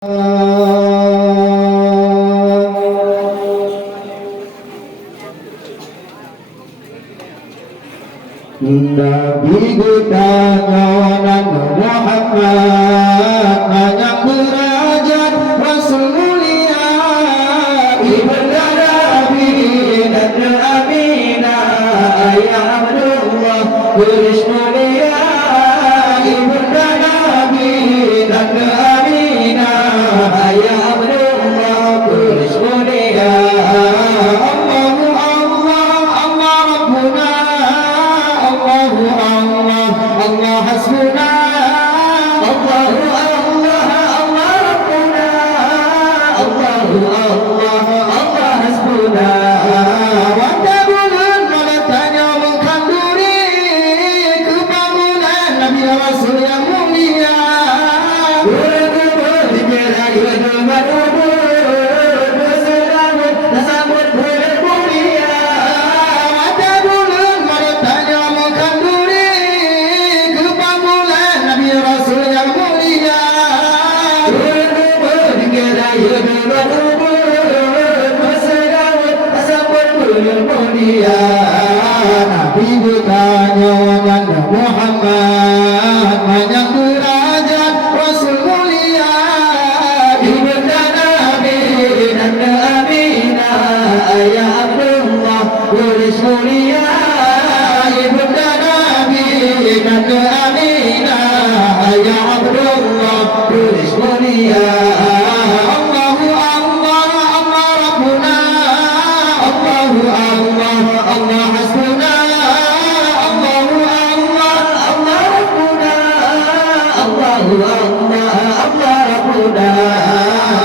Nabi kita nyawanan Muhammad banyak derajat Rasul mulia ibunda Nabi dan Aminah ayah Abdullah tulis mulia ibunda Nabi dan Aminah ayah Abdullah tulis mulia Allahu Allah Allah Rabbuna Allah hasbuna Allahu Allah Allah Rabbuna Allahu Allah Allah hasbuna wanda bulan malatanya mengkanduri kebangunan Nabi Rasul yang mulia berkebun di rayu dengan ubur berselamat nasabut bulan mulia wanda bulan malatanya mengkanduri Rasul yang mulia berkebun di rayu dengan ubur berselamat nasabut bulan mulia Nabi bertanya wanda Muhammad banyak derajat Rasul mulia ibunda Nabi dan Aminah ayah Abdullah tulis mulia ibunda Nabi dan Aminah ayah Abdullah tulis mulia Allahu Allah Allah Rabbuna Allahu Allah Allah hasbuna Allahu Allah Allah Rabbuna Allahu Allah Allah Rabbuna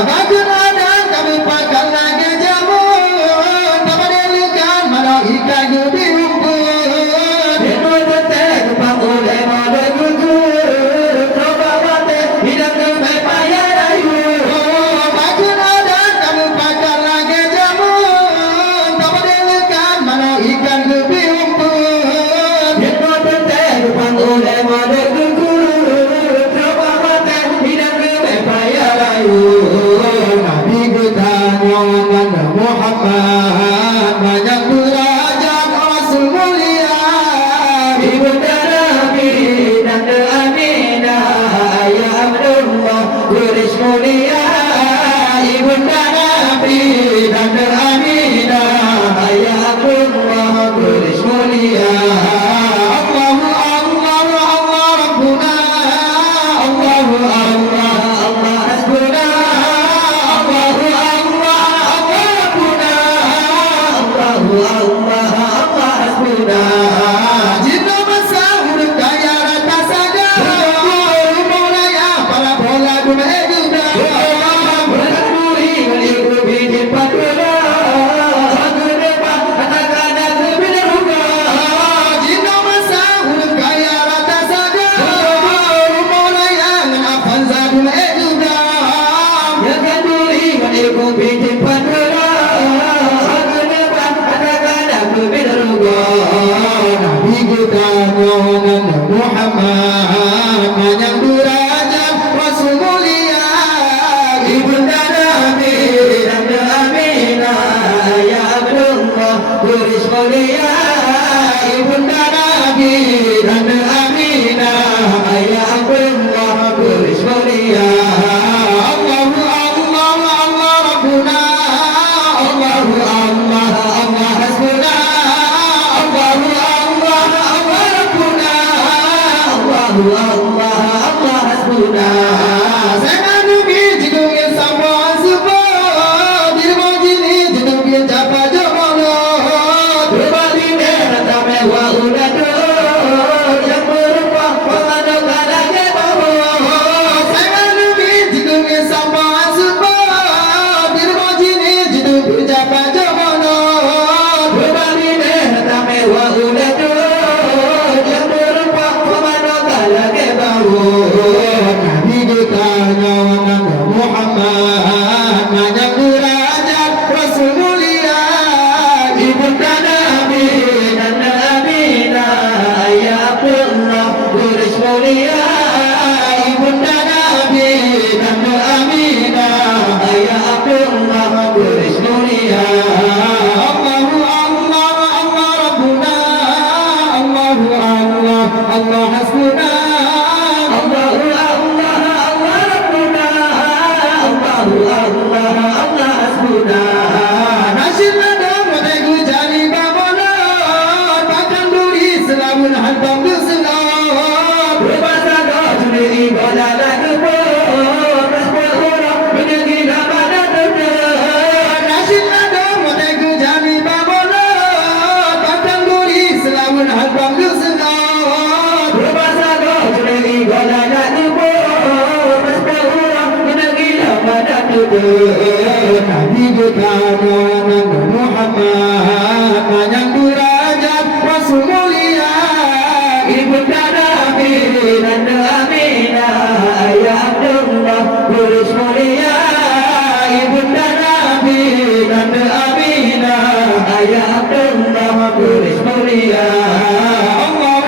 bagun ada kami pakai lagi jamun dapat dilihat malaikat gebi rumput denoi tetek kupang oleh malai gugur coba mati hidup kemai payah rayu bagun ada kami pakai lagi jamun dapat dilihat malaikat gebi rumput denoi tetek kupang oleh malai gugur coba mati hidup kemai payah rayu Nabi bertanya wanda Muhammad banyak derajat Rasul mulia ibunda Nabi dan Aminah ayah Abdullah tulis mulia ibunda Nabi dan Aminah ayah Abdullah tulis mulia Allahu Allah Allah Rabbuna Allahu Allah Allah hasbuna Allahu Allah Allah Rabbuna Allahu Allah Allah hasbuna jika masa urut kaya rata saja mulaya para bola dunia juga berduri menipu bikin patula gedepan katakan aku bidaruga jika masa urut kaya rata saja mulaya menafan dunia juga berduri menipu bikin patula gedepan katakan aku bidaruga Nabi kita nyawanan Muhammad banyak derajat Rasul mulia ibunda Nabi dan Aminah ayah Abdullah tulis mulia ibunda Nabi dan Aminah ayah Abdullah tulis mulia Allahu Allah Allah Rabbuna Allahu Allah Allah hasbuna Allahu Allah Allah Rabbuna Allahu Allah Allah hasbuna saya nabi jidungin sama sebab dirma jini jidungin japa jamala berbalik nerata mewah udah yang berupa pengaduk adanya bawah saya nabi jidungin sama sebab dirma jini jidungin japa jamala berbalik nerata mewah udah yang berupa pengaduk adanya bawah Nabi kita nyawanan Muhammad banyak derajat Rasul mulia ibunda Nabi dan Aminah ayah Abdullah tulis mulia ibunda Nabi dan Aminah Nabi kita Nabi Muhammad panjang derajat Rasul mulia ibunda Nabi Nanda Aminah ayah Abdullah Lurus mulia ibunda Nabi Nanda Aminah ayah Abdullah Lurus mulia Allah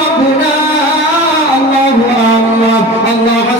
Rabbuna Allah